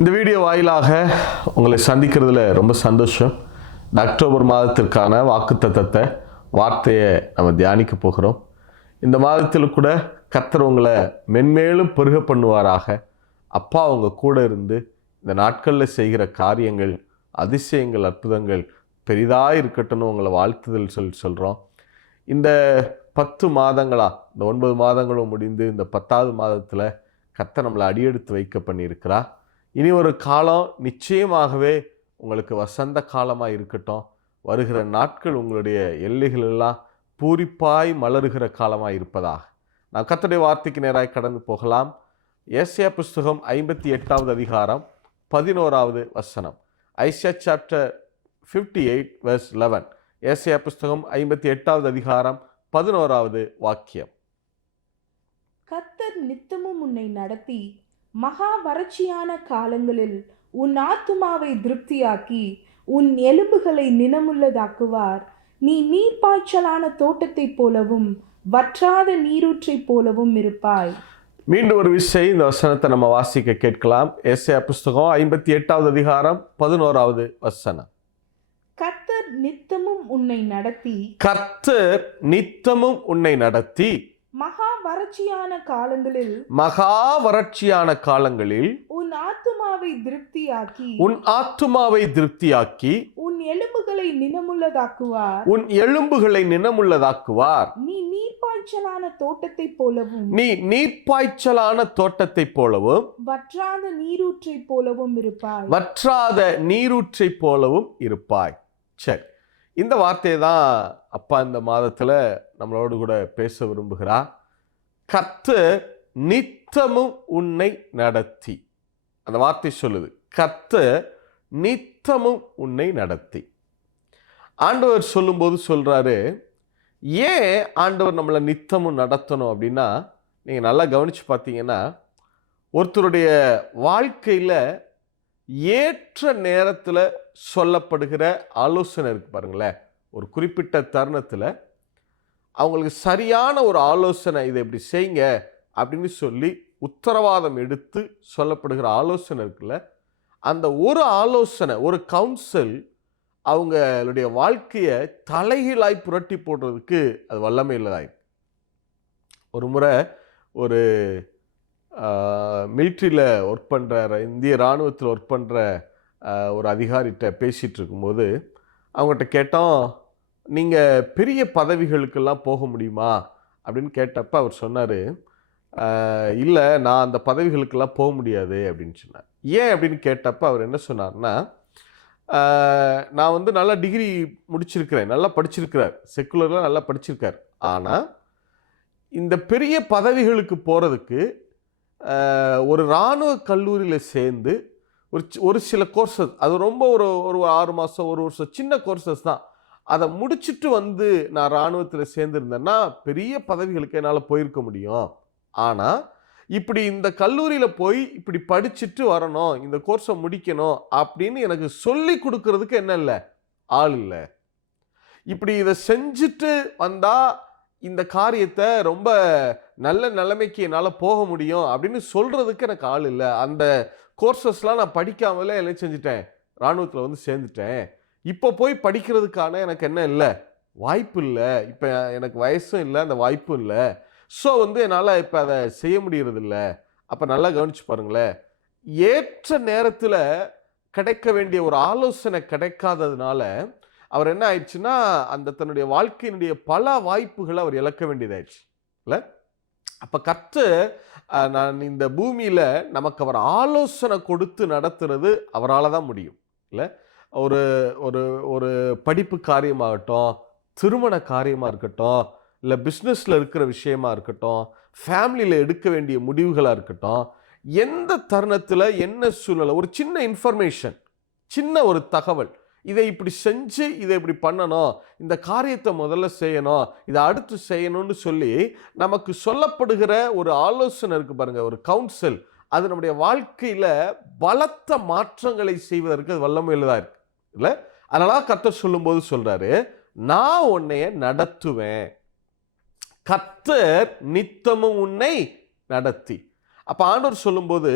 இந்த வீடியோ வாயிலாக உங்களை சந்திக்கிறதுல ரொம்ப சந்தோஷம். இந்த அக்டோபர் மாதத்திற்கான வாக்குத்தத்தத்தை வார்த்தையை நம்ம தியானிக்க போகிறோம். இந்த மாதத்தில் கூட கர்த்தர் உங்களை மென்மேலும் பெருக பண்ணுவாராக. அப்பா அவங்க கூட இருந்து இந்த நாட்களில் செய்கிற காரியங்கள், அதிசயங்கள், அற்புதங்கள் பெரிதாக இருக்கட்டும்னு உங்களை வாழ்த்துதல் சொல்கிறோம். இந்த 10 மாதங்களா, இந்த 9 மாதங்களும் முடிந்து இந்த 10வது மாதத்தில் கர்த்தர் நம்மளை அடியெடுத்து வைக்க பண்ணியிருக்கிறா. இனி ஒரு காலம் நிச்சயமாகவே உங்களுக்கு வசந்த காலமாக இருக்கட்டும். வருகிற நாட்கள் உங்களுடைய எல்லைகளெல்லாம் பூரிப்பாய் மலருகிற காலமாக இருப்பதாக. நான் கர்த்தருடைய வார்த்தைக்கு நேராக கடந்து போகலாம். ஏசாயா புஸ்தகம் 58வது அதிகாரம் 11வது வசனம். Isaiah chapter 58 verse 11. ஏசாயா புஸ்தகம் 58வது அதிகாரம் 11வது வாக்கியம். கர்த்தர் நித்தமும் உன்னை நடத்தி மகா வறட்சியான காலங்களில் உன் ஆத்துமாவை திருப்தியாக்கி உன் எலும்புகளை நினமுள்ளதாக்குவார். நீ நீர்ப்பாய்ச்சலான தோட்டத்தைப் போலவும் வற்றாத நீரூற்றைப் போலவும் இருப்பாய். மீண்டும் ஒரு விஷயம் இந்த வசனத்தை நம்ம வாசிக்க கேட்கலாம். ஏசாயா புஸ்தகம் 58வது அதிகாரம் 11வது வசனம். கர்த்தர் நித்தமும் உன்னை நடத்தி, கர்த்தர் நித்தமும் உன்னை நடத்தி மகா வறட்சியான காலங்களில், மகா வறட்சியான காலங்களில் உன் ஆத்துமாவை திருப்தியாக்கி, உன் ஆத்துமாவை திருப்தியாக்கி உன் எலும்புகளை நினமுள்ளதாக்குவார். உன் எலும்புகளை நினமுள்ளதாக்குவார். நீ நீர்ப்பாய்ச்சலான தோட்டத்தைப் போலவும், நீ நீர்ப்பாய்ச்சலான தோட்டத்தைப் போலவும் வற்றாத நீரூற்றைப் போலவும் இருப்பாய். வற்றாத நீரூற்றைப் போலவும் இருப்பாய். சரி, இந்த வார்த்தையை தான் அப்பா இந்த மாதத்தில் நம்மளோடு கூட பேச விரும்புகிறார். கர்த்தர் நித்தமும் உன்னை நடத்தி. அந்த வார்த்தை சொல்லுது, கர்த்தர் நித்தமும் உன்னை நடத்தி. ஆண்டவர் சொல்லும்போது சொல்றாரு, ஏன் ஆண்டவர் நம்மளை நித்தமும் நடத்தணும் அப்படின்னா, நீங்கள் நல்லா கவனித்து பார்த்தீங்கன்னா, ஒருத்தருடைய வாழ்க்கையில் ஏற்ற நேரத்தில் சொல்லப்படுகிற ஆலோசனை இருக்கு பாருங்களேன். ஒரு குறிப்பிட்ட தருணத்தில் அவங்களுக்கு சரியான ஒரு ஆலோசனை, இதை இப்படி செய்யுங்க அப்படின்னு சொல்லி உத்தரவாதம் எடுத்து சொல்லப்படுகிற ஆலோசனை இருக்குல்ல, அந்த ஒரு ஆலோசனை, ஒரு கவுன்சில் அவங்களுடைய வாழ்க்கையை தலைகீழாய் புரட்டி போடுறதுக்கு அது வல்லமை இல்லதாய். ஒரு முறை ஒரு மிலிட்ரியில் ஒர்க் பண்ணுற, இந்திய இராணுவத்தில் ஒர்க் பண்ணுற ஒரு அதிகாரிகிட்ட பேசிகிட்டு இருக்கும்போது அவங்ககிட்ட கேட்டோம், நீங்கள் பெரிய பதவிகளுக்கெல்லாம் போக முடியுமா அப்படின்னு கேட்டப்போ அவர் சொன்னார், இல்லை நான் அந்த பதவிகளுக்கெல்லாம் போக முடியாது அப்படின்னு சொன்னார். ஏன் அப்படின்னு கேட்டப்போ அவர் என்ன சொன்னார்னா, நான் வந்து நல்லா டிகிரி முடிச்சிருக்கிறேன், நல்லா படிச்சிருக்கிறார், செக்குலரில் நல்லா படிச்சிருக்கார். ஆனால் இந்த பெரிய பதவிகளுக்கு போகிறதுக்கு ஒரு இராணுவ கல்லூரியில் சேர்ந்து ஒரு சில கோர்சஸ், அது ரொம்ப ஒரு 6 மாதம் 1 வருஷம் சின்ன கோர்சஸ் தான், அதை முடிச்சுட்டு வந்து நான் இராணுவத்தில் சேர்ந்துருந்தேன்னா பெரிய பதவிகளுக்கு என்னால் போயிருக்க முடியும். ஆனால் இப்படி இந்த கல்லூரியில் போய் இப்படி படிச்சுட்டு வரணும், இந்த கோர்ஸை முடிக்கணும் அப்படின்னு எனக்கு சொல்லி கொடுக்கறதுக்கு என்ன இல்லை, ஆள் இல்லை. இப்படி இதை செஞ்சுட்டு வந்தால் இந்த காரியத்தை ரொம்ப நல்ல நிலைமைக்கு என்னால் போக முடியும் அப்படின்னு சொல்கிறதுக்கு எனக்கு ஆள் இல்லை. அந்த கோர்சஸ்லாம் நான் படிக்காமலே என்ன செஞ்சுட்டேன், இராணுவத்தில் வந்து சேர்ந்துட்டேன். இப்போ போய் படிக்கிறதுக்கான எனக்கு என்ன இல்லை, வாய்ப்பு இல்லை. இப்போ எனக்கு வயசும் இல்லை, அந்த வாய்ப்பும் இல்லை. ஸோ வந்து என்னால் இப்போ அதை செய்ய முடியறதில்ல. அப்போ நல்லா கவனிச்சு பாருங்களேன், ஏற்ற நேரத்தில் கிடைக்க வேண்டிய ஒரு ஆலோசனை கிடைக்காததுனால அவர் என்ன ஆயிடுச்சுன்னா, அந்த தன்னுடைய வாழ்க்கையினுடைய பல வாய்ப்புகளை அவர் இழக்க வேண்டியதாயிடுச்சு இல்லை. அப்போ கர்த்தர் நான் இந்த பூமியில் நமக்கு அவர் ஆலோசனை கொடுத்து நடத்துறது அவரால் தான் முடியும் இல்லை. ஒரு ஒரு ஒரு படிப்பு காரியமாகட்டும், திருமண காரியமாக இருக்கட்டும், இல்லை பிஸ்னஸில் இருக்கிற விஷயமா இருக்கட்டும், ஃபேமிலியில் எடுக்க வேண்டிய முடிவுகளாக இருக்கட்டும், எந்த தருணத்தில் என்ன சூழ்நிலை, ஒரு சின்ன இன்ஃபர்மேஷன், சின்ன ஒரு தகவல், இதை இப்படி செஞ்சு இதை இப்படி பண்ணணும், இந்த காரியத்தை முதல்ல செய்யணும், இதை அடுத்து செய்யணும்னு சொல்லி நமக்கு சொல்லப்படுகிற ஒரு ஆலோசனை இருக்குது பாருங்க, ஒரு கவுன்சில், அது நம்முடைய வாழ்க்கையில் பலத்த மாற்றங்களை செய்வதற்கு அது வல்லமையில்தான் இருக்கு இல்லை. அதனால கர்த்தர் சொல்லும்போது சொல்றாரு, நான் உன்னைய நடத்துவேன். கர்த்தர் நித்தமும் உன்னை நடத்தி. அப்போ ஆண்டவர் சொல்லும்போது,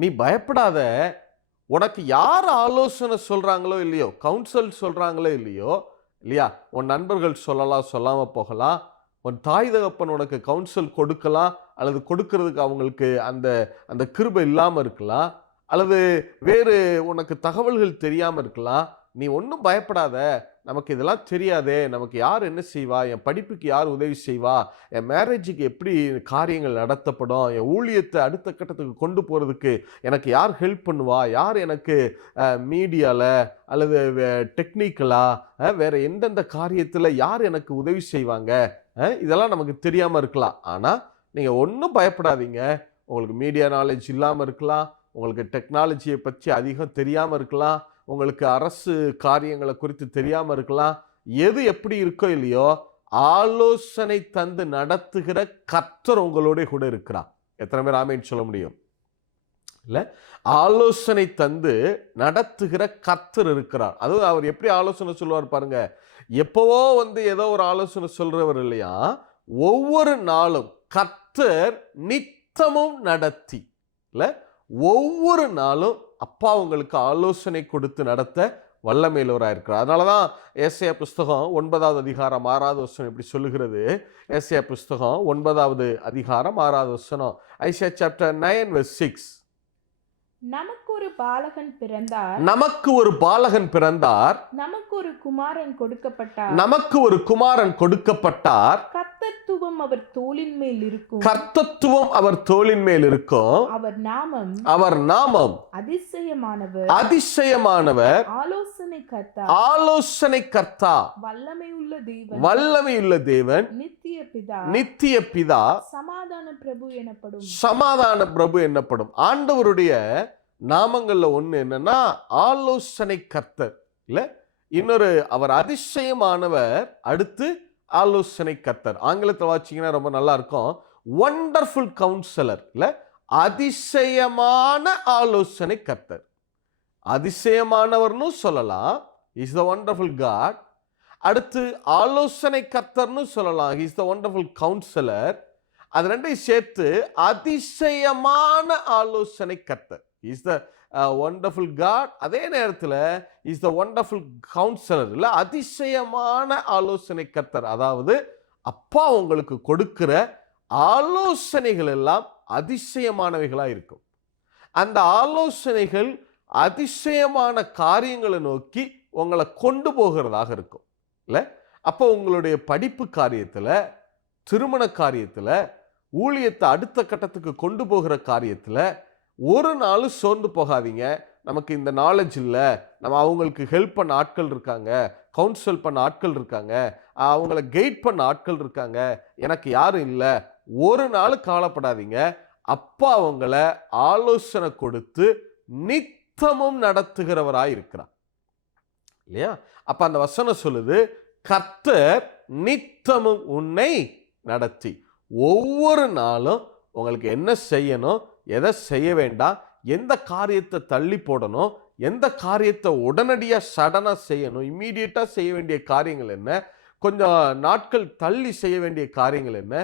நீ பயப்படாத, உனக்கு யார் ஆலோசனை சொல்றாங்களோ இல்லையோ, கவுன்சில் சொல்றாங்களோ இல்லையோ, இல்லையா, உன் நண்பர்கள் சொல்லலாம், சொல்லாம போகலாம், உன் தாய் தகப்பன் உனக்கு கவுன்சில் கொடுக்கலாம், அல்லது கொடுக்கறதுக்கு அவங்களுக்கு அந்த அந்த கிருபை இல்லாம இருக்கலாம், அல்லது வேறு உனக்கு தகவல்கள் தெரியாம இருக்கலாம். நீ ஒன்றும் பயப்படாத, நமக்கு இதெல்லாம் தெரியாதே, நமக்கு யார் என்ன செய்வா, என் படிப்புக்கு யார் உதவி செய்வா, என் மேரேஜுக்கு எப்படி காரியங்கள் நடத்தப்படும், என் ஊழியத்தை அடுத்த கட்டத்துக்கு கொண்டு போகிறதுக்கு எனக்கு யார் ஹெல்ப் பண்ணுவா, யார் எனக்கு மீடியாவில் அல்லது டெக்னிக்கலாக வேறு எந்தெந்த காரியத்தில் யார் எனக்கு உதவி செய்வாங்க, இதெல்லாம் நமக்கு தெரியாமல் இருக்கலாம். ஆனால் நீங்கள் ஒன்றும் பயப்படாதீங்க. உங்களுக்கு மீடியா நாலேஜ் இல்லாமல் இருக்கலாம், உங்களுக்கு டெக்னாலஜியை பற்றி அதிகம் தெரியாமல் இருக்கலாம், உங்களுக்கு அரசு காரியங்களை குறித்து தெரியாமல் இருக்கலாம். எது எப்படி இருக்கோ இல்லையோ, ஆலோசனை தந்து நடத்துகிற கர்த்தர் உங்களோட கூட இருக்கிறார். எத்தனை பேர் ஆமென் சொல்ல முடியும்? இல்லை, ஆலோசனை தந்து நடத்துகிற கர்த்தர் இருக்கிறார். அதுவும் அவர் எப்படி ஆலோசனை சொல்லுவார் பாருங்க. எப்பவோ ஏதோ ஒரு ஆலோசனை சொல்றவர் இல்லையா, ஒவ்வொரு நாளும் கர்த்தர் நித்தமும் நடத்தி, இல்லை, ஒவ்வொரு நாளும் அப்பா உங்களுக்கு ஆலோசனை கொடுத்து நடத்த வல்லமையுள்ளவராக இருக்கிறார். அதனால தான் ஏசாயா புஸ்தகம் 9வது அதிகாரம் 6வது வசனம் இப்படி சொல்லுகிறது. ஏசாயா புஸ்தகம் 9வது அதிகாரம் 6வது வசனம், ஐசாயா சாப்டர் 9:6. நமக்கு ஒரு பாலகன் பிறந்தார், நமக்கு ஒரு பாலகன் பிறந்தார், நமக்கு ஒரு குமாரன் கொடுக்கப்பட்டார், நமக்கு ஒரு குமாரன் கொடுக்கப்பட்டார், கர்த்தத்துவம் அவர் தோளின் மேல் இருக்கும், கர்த்தத்துவம் அவர் தோளின் மேல் இருக்கும், அவர் நாமம் அதிசயமானவர், அதிசயமானவர், ஆலோசனை கர்த்தா, ஆலோசனை கர்த்தா, வல்லமையுள்ள தேவன், வல்லமையுள்ள தேவன், நித்திய பிதா, நித்திய பிதா, சமாதான பிரபு எனப்படும், சமாதான பிரபு என்னப்படும். ஆண்டவருடைய நாமங்கள்ல ஒண்ணு என்னன்னா ஆலோசனை கர்த்தர், இல்ல, இன்னொரு அவர் அதிசயமானவர், அடுத்து ஆலோசனை கர்த்தர். ஆங்கிலத்தில் வாசிங்கன்னா ரொம்ப நல்லா இருக்கும், வண்டர்ஃபுல் கவுன்சிலர், இல்ல, அதிசயமான ஆலோசனை கர்த்தர். அதிசயமானவர்னு சொல்லலாம், இஸ் த வண்டர்ஃபுல் காட். அடுத்து ஆலோசனை கர்த்தர்னு சொல்லலாம், இஸ் த வண்டர்ஃபுல் கவுன்சிலர். அது ரெண்டையும் சேர்த்து அதிசயமான ஆலோசனை கர்த்தர், இஸ் த வண்டர்ஃபுல் காட். அதே நேரத்தில் இஸ் த வண்டர்ஃபுல் கவுன்சிலர், இல்லை, அதிசயமான ஆலோசனை கர்த்தர். அதாவது அப்பா உங்களுக்கு கொடுக்கிற ஆலோசனைகள் எல்லாம் அதிசயமானவைகளாக இருக்கும். அந்த ஆலோசனைகள் அதிசயமான காரியங்களை நோக்கி உங்களை கொண்டு போகிறதாக இருக்கும், இல்லை. அப்போ உங்களுடைய படிப்பு காரியத்தில், திருமண காரியத்தில், ஊழியத்தை அடுத்த கட்டத்துக்கு கொண்டு போகிற காரியத்தில் ஒரு நாள் சோர்ந்து போகாதீங்க. நமக்கு இந்த நாலேஜ் இல்லை, நம்ம அவங்களுக்கு ஹெல்ப் பண்ண ஆட்கள் இருக்காங்க, கவுன்சில் பண்ண ஆட்கள் இருக்காங்க, அவங்கள கைட் பண்ண ஆட்கள் இருக்காங்க, எனக்கு யாரும் இல்லை, ஒரு நாள் கவலைப்படாதீங்க. அப்பா அவங்கள ஆலோசனை கொடுத்து நித்தமும் நடத்துகிறவராய் இருக்கிறார், இல்லையா. அப்ப அந்த வசனம் சொல்லுது, கர்த்தர் நித்தமும் உன்னை நடத்தி. ஒவ்வொரு நாளும் உங்களுக்கு என்ன செய்யணும், எதை செய்ய வேண்டாம், எந்த காரியத்தை தள்ளி போடணும், எந்த காரியத்தை உடனடியாக சடனாக செய்யணும், இம்மீடியட்டாக செய்ய வேண்டிய காரியங்கள் என்ன, கொஞ்சம் நாட்கள் தள்ளி செய்ய வேண்டிய காரியங்கள் என்ன,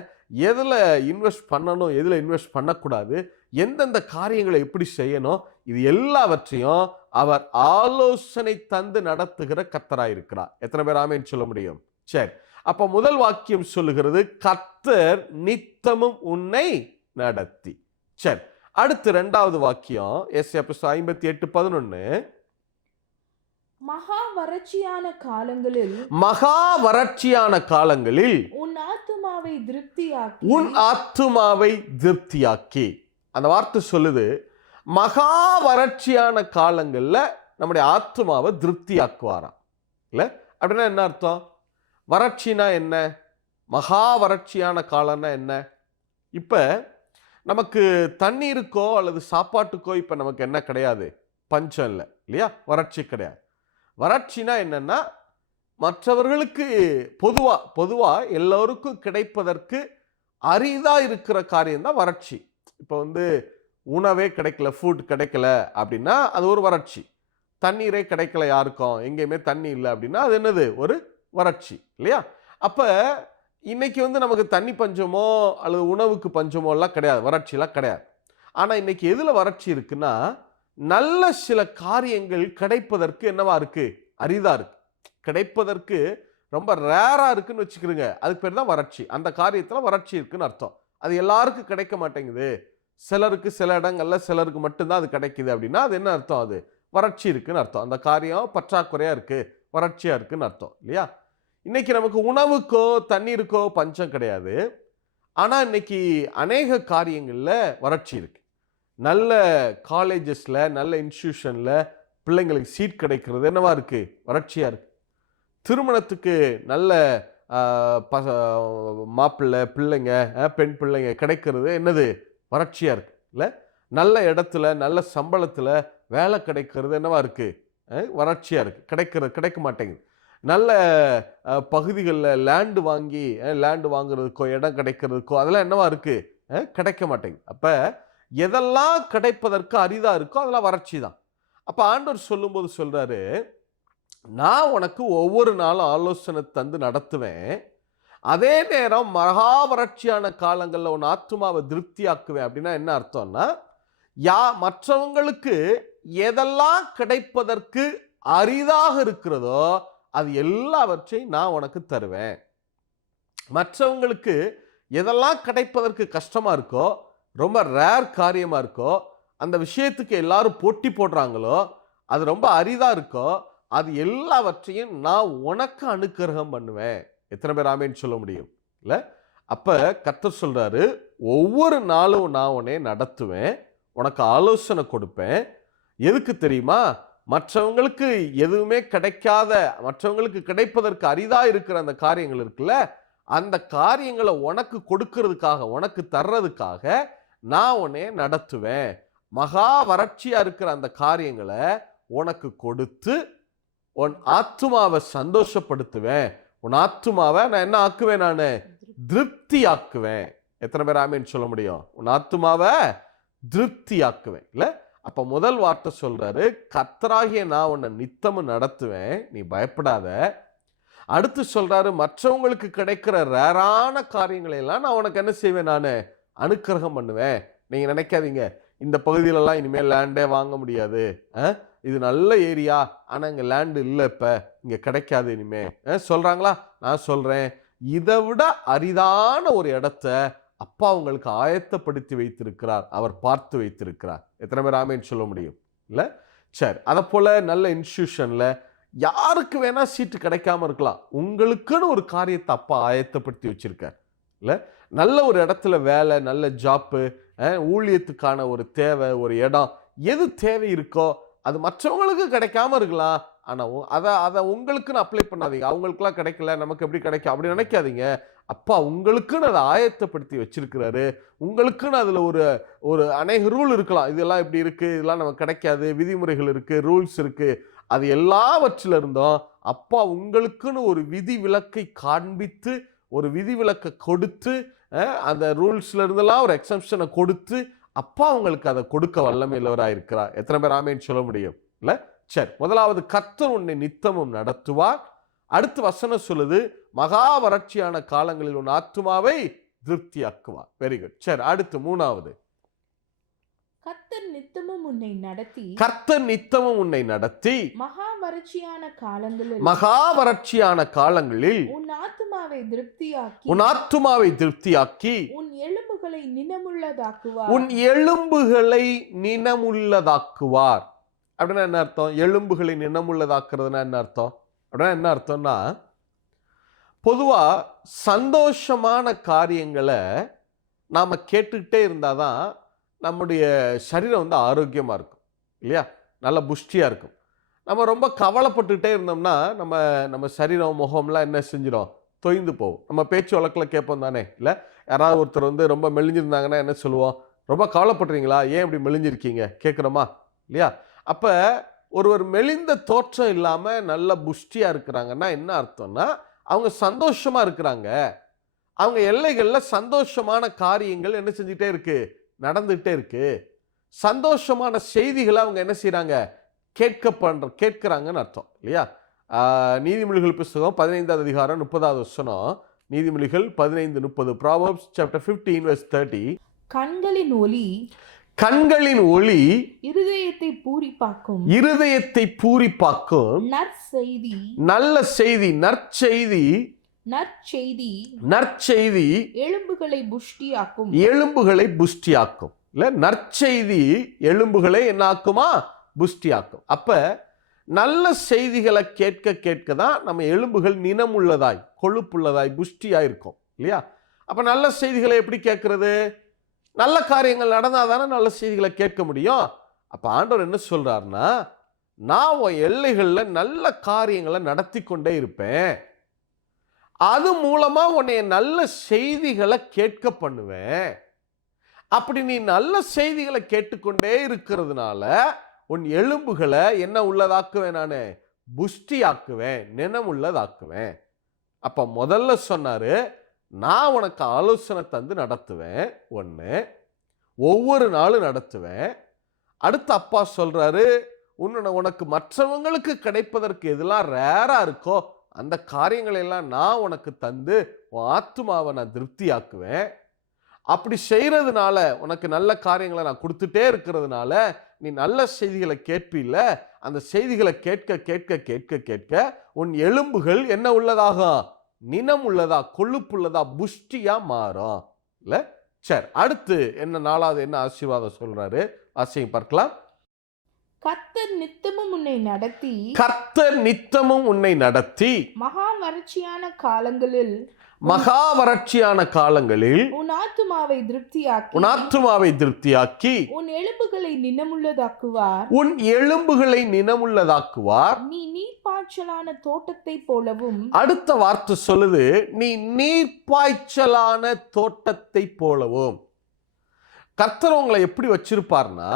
எதில் இன்வெஸ்ட் பண்ணணும், எதில் இன்வெஸ்ட் பண்ணக்கூடாது, எந்தெந்த காரியங்களை எப்படி செய்யணும், இது எல்லாவற்றையும் அவர் ஆலோசனை தந்து நடத்துகிற கர்த்தராய் இருக்கிறார். எத்தனை பேர் ஆமென் சொல்ல முடியும்? சரி, அப்ப முதல் வாக்கியம் சொல்லுகிறது, கர்த்தர் நித்தமும் உன்னை நடத்தி. சரி, அடுத்து இரண்டாவது வாக்கியம் ஏசாயா 58:11. மகா வறட்சியான காலங்களில், மகா வறட்சியான காலங்களில் உன் ஆத்துமாவை திருப்தியாக்கி, உன் ஆத்துமாவை திருப்தியாக்கி. அந்த வார்த்தை சொல்லுது, மகா வறட்சியான காலங்கள்ல நம்முடைய ஆத்துமாவை திருப்தியாக்குவாராம், இல்ல. அப்படின்னா என்ன அர்த்தம்? வறட்சினா என்ன? மகா வறட்சியான காலம்னா என்ன? இப்ப நமக்கு தண்ணீருக்கோ அல்லது சாப்பாட்டுக்கோ இப்ப நமக்கு என்ன கிடையாது, பஞ்சம் இல்லை, இல்லையா, வறட்சி கிடையாது. வறட்சினா என்னன்னா, மற்றவர்களுக்கு பொதுவா எல்லோருக்கும் கிடைப்பதற்கு அரிதா இருக்கிற காரியம் தான் வறட்சி. இப்போ உணவே கிடைக்கல, ஃபுட் கிடைக்கல அப்படின்னா அது ஒரு வறட்சி. தண்ணீரே கிடைக்கல யாருக்கும், எங்கேயுமே தண்ணி இல்லை அப்படின்னா அது என்னது, ஒரு வறட்சி, இல்லையா. அப்ப இன்னைக்கு நமக்கு தண்ணி பஞ்சமோ அல்லது உணவுக்கு பஞ்சமோ எல்லாம் கிடையாது, வறட்சியெல்லாம் கிடையாது. ஆனா இன்னைக்கு எதுல வறட்சி இருக்குன்னா, நல்ல சில காரியங்கள் கிடைப்பதற்கு என்னவா இருக்கு? அரிதா இருக்கு. கிடைப்பதற்கு ரொம்ப ரேரா இருக்குன்னு வச்சுக்கிறீங்க. அதுக்கு பேர் தான் வறட்சி. அந்த காரியத்துல வறட்சி இருக்குன்னு அர்த்தம். அது எல்லாருக்கும் கிடைக்க மாட்டேங்குது. சிலருக்கு சில இடங்கள்ல சிலருக்கு மட்டும்தான் அது கிடைக்குது அப்படின்னா அது என்ன அர்த்தம்? அது வறட்சி இருக்குன்னு அர்த்தம். அந்த காரியம் பற்றாக்குறையா இருக்கு, வறட்சியா இருக்குன்னு அர்த்தம் இல்லையா? இன்னைக்கு நமக்கு உணவுக்கோ தண்ணீருக்கோ பஞ்சம் கிடையாது. ஆனா இன்னைக்கு அநேக காரியங்கள்ல வறட்சி இருக்கு. நல்ல காலேஜஸ்ல நல்ல இன்ஸ்டிடியூஷன்ல பிள்ளைங்களுக்கு சீட் கிடைக்கிறது என்னவா இருக்கு? வறட்சியா இருக்கு. திருமணத்துக்கு நல்ல மாப்பிள்ளை பிள்ளைங்க பெண் பிள்ளைங்க கிடைக்கிறது என்னது? வறட்சியா இருக்கு இல்ல? நல்ல இடத்துல நல்ல சம்பளத்துல வேலை கிடைக்கிறது என்னவா இருக்கு? வறட்சியா இருக்கு. கிடைக்க மாட்டேங்குது. நல்ல பகுதிகளில் லேண்டு வாங்குறதுக்கோ இடம் கிடைக்கிறதுக்கோ அதெல்லாம் என்னவா இருக்கு? கிடைக்க மாட்டேங்குது. அப்ப எதெல்லாம் கிடைப்பதற்கு அரிதா இருக்கோ அதெல்லாம் வறட்சி தான். அப்ப ஆண்டவர் சொல்லும்போது சொல்றாரு, நான் உனக்கு ஒவ்வொரு நாளும் ஆலோசனை தந்து நடத்துவேன், அதே நேரம் மகா வறட்சியான காலங்களில் உன் ஆத்துமாவை திருப்தியாக்குவேன். அப்படின்னா என்ன அர்த்தம்னா, மற்றவங்களுக்கு எதெல்லாம் கிடைப்பதற்கு அரிதாக இருக்கிறதோ அது எல்லாவற்றையும் நான் உனக்கு தருவேன். மற்றவங்களுக்கு எதெல்லாம் கிடைப்பதற்கு கஷ்டமா இருக்கோ, ரொம்ப ரேர் காரியமா இருக்கோ, அந்த விஷயத்துக்கு எல்லாரும் போட்டி போடுறாங்களோ, அது ரொம்ப அரிதா இருக்கோ, அது எல்லாவற்றையும் நான் உனக்கு அனுக்கிரகம் பண்ணுவேன். எத்தனை பேர் ஆமேன்னு சொல்ல முடியும்? இல்ல? அப்ப கர்த்தர் சொல்றாரு, ஒவ்வொரு நாளும் நான் உன்னை நடத்துவேன், உனக்கு ஆலோசனை கொடுப்பேன். எதுக்கு தெரியுமா? மற்றவங்களுக்கு எதுவுமே கிடைக்காத, மற்றவங்களுக்கு கிடைப்பதற்கு அரிதா இருக்கிற அந்த காரியங்கள் இருக்குல்ல, அந்த காரியங்களை உனக்கு கொடுக்கிறதுக்காக, உனக்கு தர்றதுக்காக நான் உன்னை நடத்துவேன். மகா வறட்சியா இருக்கிற அந்த காரியங்களை உனக்கு கொடுத்து உன் ஆத்துமாவை சந்தோஷப்படுத்துவேன். உன் ஆத்துமாவை நான் என்ன ஆக்குவேன்? நான் திருப்தி ஆக்குவேன். எத்தனை பேர் ஆமேன்னு சொல்ல முடியும்? உன் ஆத்துமாவை திருப்தி ஆக்குவேன் இல்ல? அப்ப முதல் வார்த்தை சொல்றாரு, கர்த்தராகிய நான் உன்னை நித்தமும் நடத்துவேன், நீ பயப்படாத. அடுத்து சொல்றாரு, மற்றவங்களுக்கு கிடைக்கிற ரேரான காரியங்களை எல்லாம் நான் உனக்கு என்ன செய்வேன்? நான் அனுக்கிரகம் பண்ணுவேன். நீங்க நினைக்காதீங்க, இந்த பகுதியிலலாம் இனிமேல் லேண்டே வாங்க முடியாது, இது நல்ல ஏரியா ஆனா இங்க லேண்டு இல்லை, இப்ப இங்க கிடைக்காது இனிமே சொல்றாங்களா? நான் சொல்றேன், இதை விட அரிதான ஒரு இடத்த அப்பா உங்களுக்கு ஆயத்தப்படுத்தி வைத்திருக்கிறார், அவர் பார்த்து வைத்திருக்கிறார். எத்தனை பேர் ஆமேன்னு சொல்ல முடியும்? இல்ல? சரி, அதை போல நல்ல இன்ஸ்டிடியூஷன்ல யாருக்கு வேணா சீட்டு கிடைக்காம இருக்கலாம், உங்களுக்குன்னு ஒரு காரியத்தை அப்பா ஆயத்தப்படுத்தி வச்சிருக்கார் இல்ல? நல்ல ஒரு இடத்துல வேலை, நல்ல ஜாப்பு, ஊழியத்துக்கான ஒரு தேவை, ஒரு இடம், எது தேவை இருக்கோ அது மற்றவங்களுக்கு கிடைக்காம இருக்கலாம், ஆனா அதை உங்களுக்குன்னு அப்ளை பண்ணாதீங்க. அவங்களுக்குலாம் கிடைக்கல, நமக்கு எப்படி கிடைக்கும் அப்படி நினைக்காதீங்க. அப்பா உங்களுக்குன்னு அதை ஆயத்தப்படுத்தி வச்சிருக்கிறாரு. உங்களுக்குன்னு அதுல ஒரு அநேக ரூல் இருக்கலாம், இதெல்லாம் இப்படி இருக்கு, இதெல்லாம் நமக்கு கிடைக்காது, விதிமுறைகள் இருக்கு, ரூல்ஸ் இருக்கு. அது எல்லாவற்றில இருந்தும் அப்பா உங்களுக்குன்னு ஒரு விதி விலக்கை காண்பித்து, ஒரு விதி விலக்கை கொடுத்து, அந்த ரூல்ஸ்ல இருந்தெல்லாம் ஒரு எக்ஸம்ஷனை கொடுத்து அப்பா உங்களுக்கு அதை கொடுக்க வல்லமையுள்ளவராக இருக்கிறார். எத்தனை பேர் ஆமேன்னு சொல்ல முடியும்? இல்ல? சரி, முதலாவது கர்த்தர் உன்னை நித்தமும் நடத்துவார். அடுத்து வசனம் சொல்லுது, மகா வறட்சியான காலங்களில் உன் ஆத்துமாவை திருப்தியாக்குவார். Very good. சரி, அடுத்து மூணாவது, கர்த்தர் நித்தமும் உன்னை நடத்தி, கர்த்தர் நித்தமும் உன்னை நடத்தி மகா வறட்சியான காலங்களில், மகா வறட்சியான காலங்களில் உன் ஆத்துமாவை திருப்தியாக்கி, உன் ஆத்துமாவை திருப்தியாக்கி உன் எலும்புகளை நினமுள்ளதாக்குவார். உன் எலும்புகளை நினமுள்ளதாக்குவார். அப்படின்னா என்ன அர்த்தம்? எலும்புகளை நினமுள்ளதாக்குறதுனா என்ன அர்த்தம்? அப்படின்னா என்ன அர்த்தம்னா, பொதுவா சந்தோஷமான காரியங்களை நாம கேட்டுக்கிட்டே இருந்தாதான் நம்முடைய சரீரம் வந்து ஆரோக்கியமா இருக்கும் இல்லையா? நல்ல புஷ்டியா இருக்கும். நம்ம ரொம்ப கவலைப்பட்டுக்கிட்டே இருந்தோம்னா நம்ம சரீரம் முகம்லாம் என்ன செஞ்சிடும்? தொய்ந்து போகும். நம்ம பேச்சு வழக்கில் கேட்போம் தானே இல்லை? யாராவது ஒருத்தர் வந்து ரொம்ப மெலிஞ்சிருந்தாங்கன்னா என்ன சொல்லுவோம்? ரொம்ப கவலைப்படுறீங்களா, ஏன் இப்படி மெலிஞ்சிருக்கீங்க கேட்குறோமா இல்லையா? அப்போ ஒருவர் மெலிந்த தோற்றம் இல்லாமல் நல்ல புஷ்டியாக இருக்கிறாங்கன்னா என்ன அர்த்தம்னா, அவங்க சந்தோஷமாக இருக்கிறாங்க. அவங்க எல்லைகளில் சந்தோஷமான காரியங்கள் என்ன செஞ்சுட்டே இருக்கு? நடந்துகிட்டே இருக்கு. சந்தோஷமான செய்திகளை அவங்க என்ன செய்கிறாங்க? கேட்கிறாங்கன்னு அர்த்தம் இல்லையா? நீதிமொழிகள் புத்தகம் 15வது அதிகாரம் 30வது வசனம். நீதிமொழிகள் 15:30. Proverbs chapter 15 verse 30. கண்களின் ஒளி கண்களின் ஒளி இருதயத்தை பூரிப்பாக்கும் இருதயத்தை பூரிப்பாக்கும் நற்செய்தி நல்ல செய்தி, நற்செய்தி, நற்செய்தி நற்செய்தி எலும்புகளை புஷ்டியாக்கும் எலும்புகளை புஷ்டியாக்கும். இல்ல, நற்செய்தி எலும்புகளை என்ன ஆக்குமா? புஷ்டியாக்கும். அப்ப நல்ல செய்திகளை கேட்க கேட்க தான் நம்ம எலும்புகள் நினமுள்ளதாய், கொழுப்புள்ளதாய், புஷ்டியாய் இருக்கும் இல்லையா? அப்ப நல்ல செய்திகளை எப்படி கேட்கறது? நல்ல காரியங்கள் நடந்தாதானே நல்ல செய்திகளை கேட்க முடியும். அப்ப ஆண்டவர் என்ன சொல்றாருன்னா, நான் உன் எல்லைகள்ல நல்ல காரியங்களை நடத்தி கொண்டே இருப்பேன், அது மூலமா உன்னைய நல்ல செய்திகளை கேட்க பண்ணுவேன். அப்படி நீ நல்ல செய்திகளை கேட்டுக்கொண்டே இருக்கிறதுனால உன் எலும்புகளை என்ன உள்ளதாக்குவேன்? நான் புஷ்டியாக்குவேன், நினம் உள்ளதாக்குவேன். அப்ப முதல்ல சொன்னாரு, நான் உனக்கு ஆலோசனை தந்து நடத்துவேன். ஒன்று, ஒவ்வொரு நாளும் நடத்துவேன். அடுத்து அப்பா சொல்றாரு, உனக்கு மற்றவங்களுக்கு கிடைப்பதற்கு எதெல்லாம் ரேரா இருக்கோ அந்த காரியங்களை எல்லாம் நான் உனக்கு தந்து உன் ஆத்துமாவை நான் திருப்தியாக்குவேன். அப்படி செய்யறதுனால, உனக்கு நல்ல காரியங்களை நான் கொடுத்துட்டே இருக்கிறதுனால நீ நல்ல செய்திகளை கேட்பில்ல, அந்த செய்திகளை கேட்க கேட்க கேட்க கேட்க உன் எலும்புகள் என்ன உள்ளதாகும்? நினம் உள்ளதா, கொழுப்புள்ளதா, புஷ்டியா மாறும். இல்ல, சரி, அடுத்து என்ன? நாலாவது என்ன ஆசீர்வாதம் சொல்றாரு? ஆசையும் பார்க்கலாம். கர்த்தர் நித்தமும் உன்னை நடத்தி கர்த்தர் நித்தமும் உன்னை நடத்தி மகா வறட்சியான காலங்களில் மகா வறட்சியான காலங்களில் உன் ஆத்துமாவை திருப்தியாக்கி உன் ஆத்துமாவை திருப்தியாக்கி உன் எலும்புகளை நினமுள்ளதாக்குவார். உன் எலும்புகளை நினமுள்ளதாக்குவார். நீ நீர்ப்பாய்ச்சலான தோட்டத்தை போலவும். அடுத்த வார்த்தை சொல்லுது, நீ நீர்ப்பாய்ச்சலான தோட்டத்தை போலவும். கர்த்தர் உங்களை எப்படி வச்சிருப்பார்னா,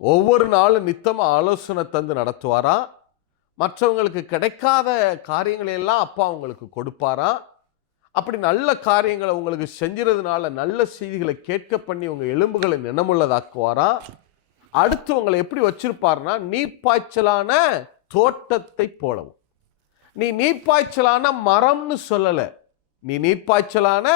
ஒவ்வொரு நாளும் நித்தமா ஆலோசனை தந்து நடத்துவாரா. மற்றவங்களுக்கு கிடைக்காத காரியங்களை எல்லாம் அப்பா உங்களுக்கு கொடுப்பாரா. அப்படி நல்ல காரியங்களை உங்களுக்கு செஞ்சுறதுனால நல்ல செய்திகளை கேட்க பண்ணி உங்க எலும்புகளை நினமுள்ளதாக்குவாரா. அடுத்து உங்களை எப்படி வச்சிருப்பார்னா, நீர்ப்பாய்ச்சலான தோட்டத்தை போலவும். நீ நீர்ப்பாய்ச்சலான மரம்னு சொல்லல, நீ நீர்ப்பாய்ச்சலான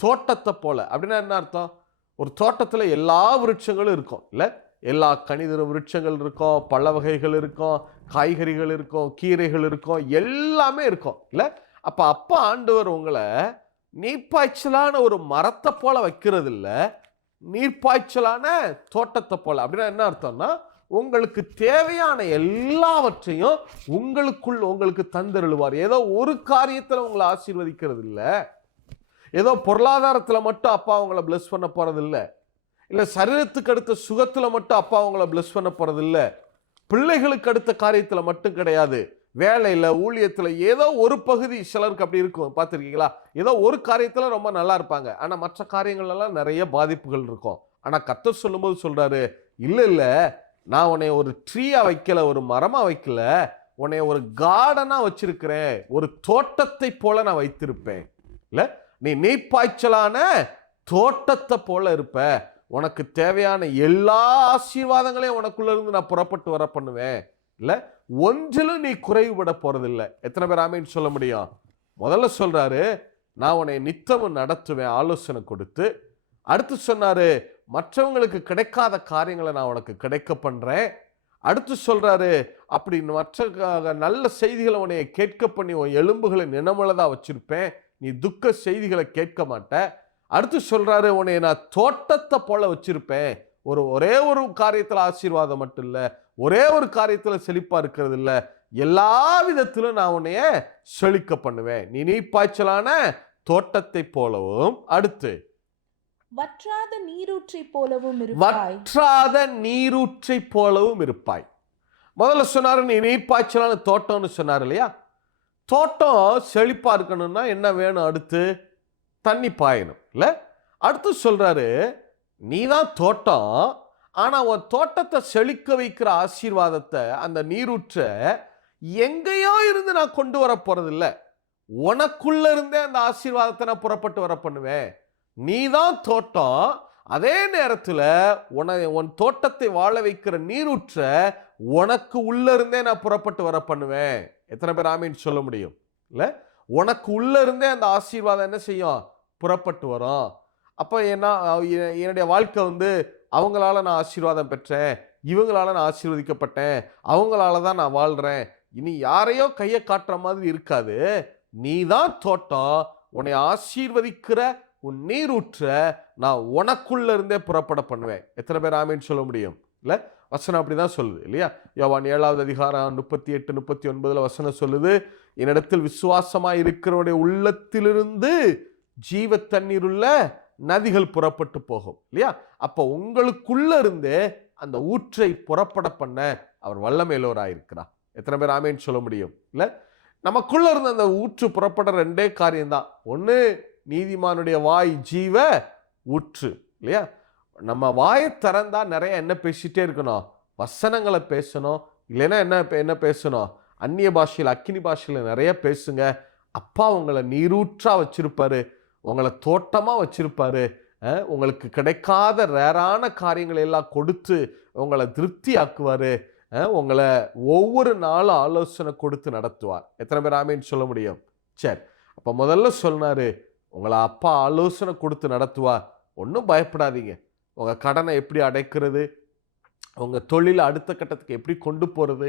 தோட்டத்தை போல. அப்படின்னா என்ன அர்த்தம்? ஒரு தோட்டத்துல எல்லா விருட்சங்களும் இருக்கும் இல்ல, எல்லா கனிதர விருட்சங்கள் இருக்கும், பழ வகைகள் இருக்கும், காய்கறிகள் இருக்கும், கீரைகள் இருக்கும், எல்லாமே இருக்கும் இல்ல. அப்ப அப்பா ஆண்டவர் உங்களை நீர்ப்பாய்ச்சலான ஒரு மரத்தை போல வைக்கிறது இல்ல, நீர்ப்பாய்ச்சலான தோட்டத்தை போல. அப்படின்னா என்ன அர்த்தம்னா, உங்களுக்கு தேவையான எல்லாவற்றையும் உங்களுக்கு தந்தருளுவார். ஏதோ ஒரு காரியத்துல உங்களை ஆசீர்வதிக்கிறது இல்ல, ஏதோ பொருளாதாரத்துல மட்டும் அப்பா உங்களை பிளஸ் பண்ண போறது இல்ல, இல்ல சரீரத்துக்கு அடுத்த சுகத்துல மட்டும் அப்பா உங்களை பிளஸ் பண்ண போறது இல்ல, பிள்ளைகளுக்கு அடுத்த காரியத்துல மட்டும் கிடையாது, வேலையில, ஊழியத்துல ஏதோ ஒரு பகுதி சிலருக்கு அப்படி இருக்கும். பார்த்துருக்கீங்களா? ஏதோ ஒரு காரியத்துல ரொம்ப நல்லா இருப்பாங்க, ஆனா மற்ற காரியங்கள் எல்லாம் நிறைய பாதிப்புகள் இருக்கும். ஆனா கர்த்தர் சொல்லும்போது சொல்றாரு, இல்ல இல்ல, நான் உன்னை ஒரு ட்ரீயா வைக்கல, ஒரு மரமா வைக்கல, உன்னை ஒரு கார்டனா வச்சிருக்கிறேன், ஒரு தோட்டத்தை போல நான் வைத்திருப்பேன். இல்ல, நீ நீர்ப்பாய்ச்சலான தோட்டத்தை போல இருப்ப, உனக்கு தேவையான எல்லா ஆசீர்வாதங்களையும் உனக்குள்ள இருந்து நான் புறப்பட்டு வர பண்ணுவேன். இல்ல, ஒன்றிலும் நீ குறைவுபட போறதில்லை. எத்தனை பேர் ஆமேன்னு சொல்ல முடியும்? முதல்ல சொல்றாரு, நான் உன்னை நித்தமும் நடத்துவேன், ஆலோசனை கொடுத்து. அடுத்து சொன்னாரு, மற்றவங்களுக்கு கிடைக்காத காரியங்களை நான் உனக்கு கிடைக்க பண்றேன். அடுத்து சொல்றாரு, அப்படி மற்ற நல்ல செய்திகளை உன்னைய கேட்க பண்ணி உன் எலும்புகளை நினமுள்ளதா வச்சிருப்பேன், நீ துக்க செய்திகளை கேட்க மாட்ட. அடுத்து சொல்றாரு, உன்னை நான் தோட்டத்தை போல வச்சிருப்பேன், ஒரே ஒரு காரியத்துல ஆசீர்வாதம் மட்டும் இல்ல, ஒரே ஒரு காரியத்துல செழிப்பா இருக்கிறது இல்ல, எல்லா விதத்திலும் நான் உன்னைய செழிக்க பண்ணுவேன். நீ நீர்ப்பாய்ச்சலான தோட்டத்தை போலவும், அடுத்து வற்றாத நீரூற்றை போலவும் இருப்பாய். வற்றாத நீரூற்றை போலவும் இருப்பாய். முதல்ல சொன்னாரு, நீ நீர்ப்பாய்ச்சலான தோட்டம்னு சொன்னார் இல்லையா? தோட்டம் செழிப்பா இருக்கணும்னா என்ன வேணும்? அடுத்து தண்ணி பாயணும் இல்ல. அடுத்து சொல்றாரு, நீதான் தோட்டம், ஆனா உன் தோட்டத்தை செழிக்க வைக்கிற ஆசீர்வாதத்தை, அந்த நீரூற்ற எங்கேயோ இருந்து நான் கொண்டு வர போறது இல்ல, உனக்குள்ள இருந்தே அந்த ஆசீர்வாதத்தை நான் புறப்பட்டு வர பண்ணுவேன். நீதான் தோட்டம், அதே நேரத்துல உன் தோட்டத்தை வாழ வைக்கிற நீரூற்ற உனக்கு உள்ள இருந்தே நான் புறப்பட்டு வர பண்ணுவேன். எத்தனை பேர் ஆமீன் சொல்ல முடியும்? இல்ல, உனக்கு உள்ள இருந்தே அந்த ஆசீர்வாதம் என்ன செய்யும்? புறப்பட்டு வரும். அப்ப என்ன, என்னுடைய வாழ்க்கை அவங்களால நான் ஆசீர்வாதம் பெற்றேன், இவங்களால நான் ஆசீர்வதிக்கப்பட்டேன், அவங்களால தான் நான் வாழ்றேன். இனி யாரையோ கையை காட்டுற மாதிரி இருக்காது. நீ தான் தோட்டம், உன்னை ஆசீர்வதிக்கிற உன் நீரூற்ற நான் உனக்குள்ள இருந்தே புறப்பட பண்ணுவேன். எத்தனை பேர் ஆமேன்னு சொல்ல முடியும்? இல்ல, வசனம் அப்படிதான் சொல்லுது இல்லையா? யோவான் 7வது அதிகாரம் 38 39 வசனம் சொல்லுது, என்னிடத்தில் விசுவாசமாய் இருக்கிறவருடைய உள்ளத்திலிருந்து ஜீவ தண்ணீர் உள்ள நதிகள் புறப்பட்டு போகும் இல்லையா? அப்ப உங்களுக்குள்ள இருந்தே அந்த ஊற்றை புறப்பட பண்ண அவர் வல்லமையுள்ளவராயிருக்கிறார். எத்தனை பேர் ஆமேன்னு சொல்ல முடியும்? இல்ல, நமக்குள்ள இருந்த அந்த ஊற்று புறப்படுற ரெண்டே காரியம்தான். ஒண்ணு, நீதிமானுடைய வாய் ஜீவ ஊற்று இல்லையா? நம்ம வாயை திறந்தா நிறைய என்ன பேசிட்டே இருக்கணும்? வசனங்களை பேசணும். இல்லைன்னா என்ன பேசணும்? அந்நிய பாஷையில், அக்கினி பாஷையில் நிறைய பேசுங்க. அப்பா உங்களை நீரூற்றா வச்சிருப்பாரு, உங்களை தோட்டமா வச்சிருப்பாரு. உங்களுக்கு கிடைக்காத ரேரான காரியங்களை எல்லாம் கொடுத்து உங்களை திருப்தி ஆக்குவாரு. உங்களை ஒவ்வொரு நாளும் ஆலோசனை கொடுத்து நடத்துவார். எத்தனை பேர் ஆமேன்னு சொல்ல முடியும்? சரி, அப்போ முதல்ல சொன்னாரு, உங்களை அப்பா ஆலோசனை கொடுத்து நடத்துவார். ஒன்றும் பயப்படாதீங்க. உங்கள் கடனை எப்படி அடைக்கிறது, உங்கள் தொழிலை அடுத்த கட்டத்துக்கு எப்படி கொண்டு போகிறது,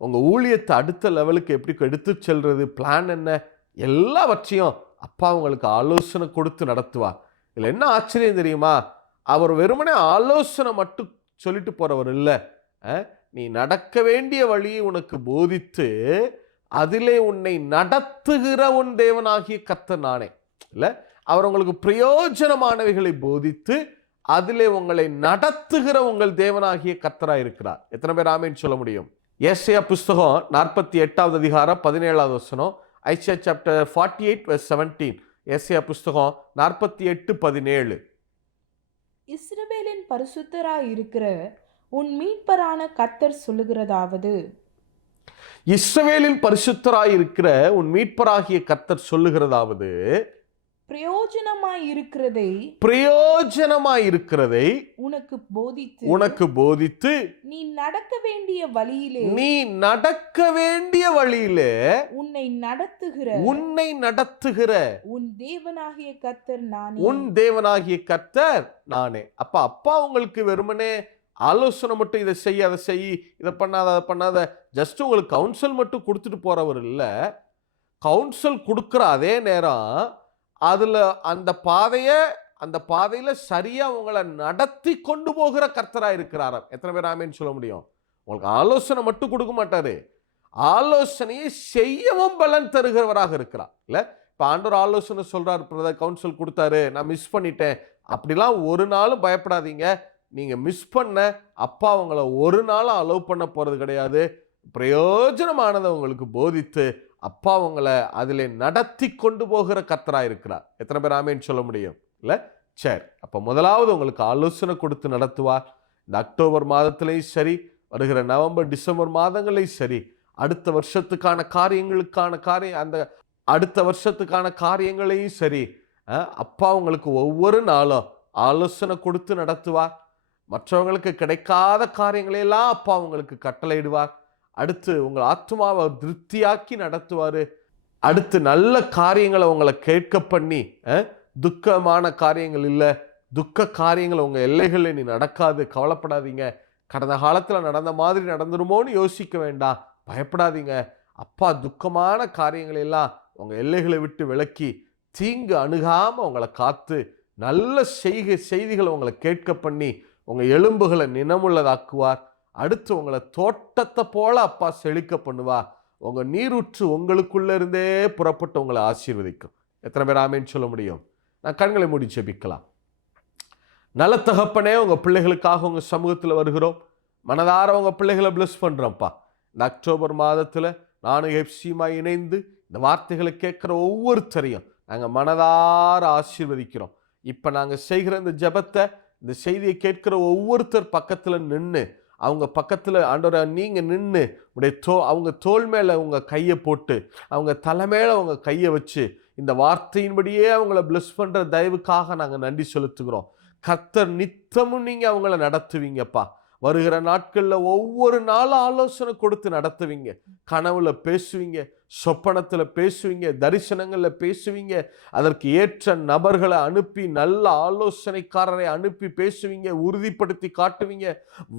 உங்கள் ஊழியத்தை அடுத்த லெவலுக்கு எப்படி எடுத்து செல்றது, பிளான் என்ன, எல்லாவற்றையும் அப்பா உங்களுக்கு ஆலோசனை கொடுத்து நடத்துவார். இதில் என்ன ஆச்சரியம் தெரியுமா? அவர் வெறுமனே ஆலோசனை மட்டும் சொல்லிட்டு போகிறவர் இல்லை. நீ நடக்க வேண்டிய வழியை உனக்கு போதித்து அதிலே உன்னை நடத்துகிற உன் தேவனாகிய கர்த்தர் நானே. இல்லை, அவர் உங்களுக்கு பிரயோஜனமானவைகளை போதித்து அதிலே உங்களை நடத்துகிற உங்கள் தேவனாகிய கர்த்தராக இருக்கிறார். எத்தனை பேர் ஆமேன்னு சொல்ல முடியும்? ஏசாயா புஸ்தகம் 48வது அதிகாரம் 17வது வசனம். Isaiah chapter 48:17. ஏசாயா புஸ்தகம் 48:17. இஸ்ரவேலின் பரிசுத்தராய் இருக்கிற உன் மீட்பரான கர்த்தர் சொல்லுகிறதாவது, இஸ்ரவேலின் பரிசுத்தராய் இருக்கிற உன் மீட்பராகிய கர்த்தர் சொல்லுகிறதாவது, பிரயோஜனமாய் இருக்கிறதை உனக்கு போதித்து நீ நடக்க வேண்டிய வழியிலே உன்னை நடத்துகிற உன் தேவனாகிய கர்த்தர் நானே. அப்பா உங்களுக்கு வெறுமனே ஆலோசனை மட்டும், இதை செய், அதை செய், இதை பண்ணாத, அதை பண்ணாத, ஜஸ்ட் உங்களுக்கு கவுன்சில் மட்டும் கொடுத்துட்டு போறவர் இல்லை. கவுன்சில் கொடுக்குற அதே நேரம் அந்த பாதையில சரியா உங்களை நடத்தி கொண்டு போகிற கர்த்தரா இருக்கிறாராம். எத்தனை பேர் ஆமேன்னு சொல்ல முடியும்? உங்களுக்கு ஆலோசனை மட்டும் கொடுக்க மாட்டாரு, ஆலோசனையை செய்யவும் பலன் தருகிறவராக இருக்கிறார். இல்ல, இப்ப ஆண்டவர் ஆலோசனை சொல்றாரு, பிரதர் கவுன்சில் கொடுத்தாரு, நான் மிஸ் பண்ணிட்டேன், அப்படிலாம் ஒரு நாளும் பயப்படாதீங்க. நீங்க மிஸ் பண்ண அப்பா உங்களை ஒரு நாளும் அலோவ் பண்ண போறது கிடையாது. பிரயோஜனமானதை உங்களுக்கு போதித்து அப்பா உங்களை அதிலே நடத்தி கொண்டு போகிற கர்த்தராக இருக்கிறார். எத்தனை பேர் ஆமேன்னு சொல்ல முடியும்? இல்லை, சரி. அப்போ முதலாவது உங்களுக்கு ஆலோசனை கொடுத்து நடத்துவார். இந்த அக்டோபர் மாதத்திலையும் சரி, வருகிற நவம்பர் டிசம்பர் மாதங்களையும் சரி, அடுத்த வருஷத்துக்கான காரியங்களையும் சரி, அப்பா உங்களுக்கு ஒவ்வொரு நாளும் ஆலோசனை கொடுத்து நடத்துவார். மற்றவங்களுக்கு கிடைக்காத காரியங்களையெல்லாம் அப்பா உங்களுக்கு கட்டளையிடுவார். அடுத்து உங்கள் ஆத்மாவை திருப்தியாக்கி நடத்துவார். அடுத்து நல்ல காரியங்களை உங்களை கேட்க பண்ணி, துக்கமான காரியங்கள் இல்லை, துக்க காரியங்கள் உங்கள் எல்லைகளில் நீ நடக்காது, கவலைப்படாதீங்க. கடந்த காலத்தில் நடந்த மாதிரி நடந்துருமோன்னு யோசிக்க வேண்டாம், பயப்படாதீங்க. அப்பா துக்கமான காரியங்களை எல்லாம் உங்கள் எல்லைகளை விட்டு விலக்கி தீங்கு அணுகாமல் உங்களை காத்து நல்ல செய்திகளை உங்களை கேட்க பண்ணி உங்கள் எலும்புகளை நினமுள்ளதாக்குவார். அடுத்து உங்களை தோட்டத்தை போல அப்பா செழிக்க பண்ணுவார். உங்கள் நீரூற்று உங்களுக்குள்ள இருந்தே புறப்பட்டு உங்களை ஆசீர்வதிக்கும். எத்தனை பேர் ஆமேன்னு சொல்ல முடியும்? நான் கண்களை மூடி ஜெபிக்கலாம். நல்ல தகப்பனே, உங்கள் பிள்ளைகளுக்காக உங்கள் சமூகத்தில் வருகிறோம். மனதார உங்கள் பிள்ளைகளை பிளஸ் பண்ணுறோம்ப்பா. இந்த அக்டோபர் மாதத்தில் நானும் எஃப்சியுமா இணைந்து இந்த வார்த்தைகளை கேட்குற ஒவ்வொருத்தரையும் நாங்கள் மனதார ஆசீர்வதிக்கிறோம். இப்போ நாங்கள் செய்கிற இந்த ஜெபத்தை, இந்த செய்தியை கேட்கிற ஒவ்வொருத்தர் பக்கத்தில் நின்று, அவங்க பக்கத்தில் ஆண்டவரே நீங்கள் நின்று அவங்க தோள் மேலே உங்கள் கையை போட்டு, அவங்க தலை மேலே உங்கள் கையை வச்சு இந்த வார்த்தையின்படியே அவங்கள பிளஸ் பண்ணுற தயவுக்காக நாங்கள் நன்றி செலுத்துகிறோம். கர்த்தர் நித்தமும் நீங்கள் அவங்கள நடத்துவீங்கப்பா. வருகிற நாட்களில் ஒவ்வொரு நாளும் ஆலோசனை கொடுத்து நடத்துவீங்க, கனவுல பேசுவீங்க, சொப்பனத்தில் பேசுவீங்க, தரிசனங்களில் பேசுவீங்க, அதற்கு ஏற்ற நபர்களை அனுப்பி, நல்ல ஆலோசனைக்காரரை அனுப்பி பேசுவீங்க, உறுதிப்படுத்தி காட்டுவீங்க,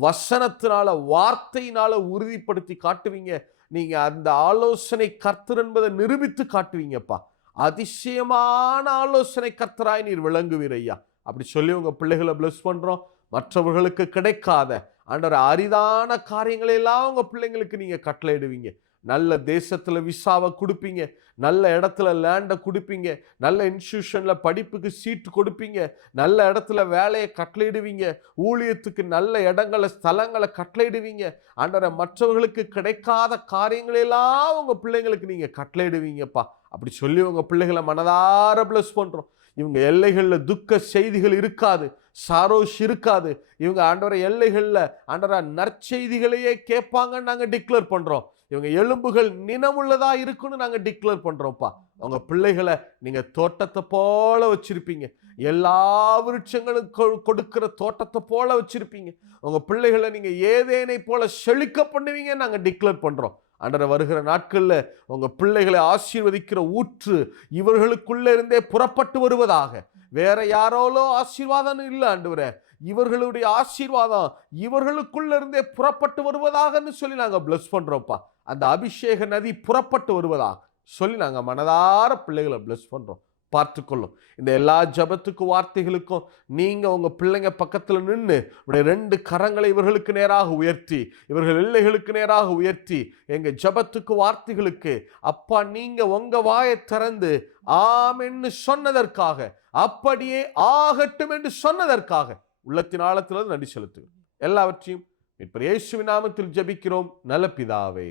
வசனத்தினால வார்த்தையினால உறுதிப்படுத்தி காட்டுவீங்க. நீங்க அந்த ஆலோசனை கர்த்தர் என்பதை நிரூபித்து காட்டுவீங்கப்பா. அதிசயமான ஆலோசனை கர்த்தராய் நீர் விளங்குவீர் ஐயா. அப்படி சொல்லி உங்க பிள்ளைகளை பிளஸ் பண்றோம். மற்றவர்களுக்கு கிடைக்காத ஆண்டவரே அரிதான காரியங்களை எல்லாம் உங்க பிள்ளைங்களுக்கு நீங்க கட்டளையிடுவீங்க. நல்ல தேசத்துல விசாவை கொடுப்பீங்க, நல்ல இடத்துல லேண்டை கொடுப்பீங்க, நல்ல இன்ஸ்டிடியூஷன்ல படிப்புக்கு சீட்டு கொடுப்பீங்க, நல்ல இடத்துல வேலையை கட்டளையிடுவீங்க, ஊழியத்துக்கு நல்ல இடங்களை ஸ்தலங்களை கட்டளையிடுவீங்க. ஆண்டவரே மற்றவர்களுக்கு கிடைக்காத காரியங்களெல்லாம் உங்க பிள்ளைங்களுக்கு நீங்க கட்டளையிடுவீங்கப்பா. அப்படி சொல்லி உங்க பிள்ளைகளை மனதார பிளஸ் பண்றோம். இவங்க எல்லைகளில் துக்க செய்திகள் இருக்காது, சாரோஷ் இருக்காது. இவங்க ஆண்டவரை எல்லைகளில் ஆண்டவரா நற்செய்திகளையே கேட்பாங்கன்னு நாங்கள் டிக்ளேர் பண்றோம். இவங்க எலும்புகள் நினமுள்ளதா இருக்குன்னு நாங்கள் டிக்ளேர் பண்றோம்ப்பா. உங்க பிள்ளைகளை நீங்க தோட்டத்தை போல வச்சிருப்பீங்க, எல்லா விருட்சங்களும் கொடுக்கிற தோட்டத்தை போல வச்சிருப்பீங்க. உங்க பிள்ளைகளை நீங்க ஏதேனை போல செழிக்க பண்ணுவீங்கன்னு நாங்கள் டிக்ளேர் பண்றோம். ஆண்டவரே வருகிற நாட்கள்ல உங்க பிள்ளைகளை ஆசீர்வதிக்கிற ஊற்று இவர்களுக்குள்ள இருந்தே புறப்பட்டு வருவதாக. வேற யாரோலோ ஆசீர்வாதம் இல்லை ஆண்டவரே, இவர்களுடைய ஆசீர்வாதம் இவர்களுக்குள்ள இருந்தே புறப்பட்டு வருவதாகன்னு சொல்லி நாங்க பிளஸ் பண்றோம்ப்பா. அந்த அபிஷேக நதி புறப்பட்டு வருவதாக சொல்லி நாங்க மனதார பிள்ளைகளை பிளஸ் பண்றோம். பார்த்துக்கொள்ளும். இந்த எல்லா ஜபத்துக்கு வார்த்தைகளுக்கும் நீங்க உங்க பிள்ளைங்க பக்கத்துல நின்று உடைய 2 கரங்களை இவர்களுக்கு நேராக உயர்த்தி, இவர்கள் எல்லைகளுக்கு நேராக உயர்த்தி, எங்க ஜபத்துக்கு வார்த்தைகளுக்கு அப்பா நீங்க உங்க வாயை திறந்து ஆமென்னு சொன்னதற்காக, அப்படியே ஆகட்டும் என்று சொன்னதற்காக உள்ளத்தின் ஆழத்திலிருந்து நன்றி செலுத்துகிறோம். எல்லாவற்றையும் மீட்பர் இயேசுவின் நாமத்தில் ஜெபிக்கிறோம் நல்ல பிதாவே,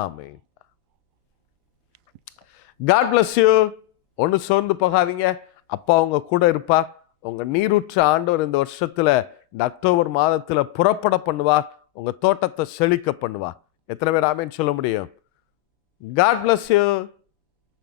ஆமென். God bless you. ஒன்று சோர்ந்து போகாதீங்க, அப்பா உங்க கூட இருப்பா. உங்க நீரூற்று ஆண்டவர் இந்த வருஷத்துல, இந்த அக்டோபர் மாதத்துல புறப்பட பண்ணுவார். உங்க தோட்டத்தை செழிக்க பண்ணுவார். எத்தனை பேர் ஆமென் சொல்ல முடியும்? God bless you.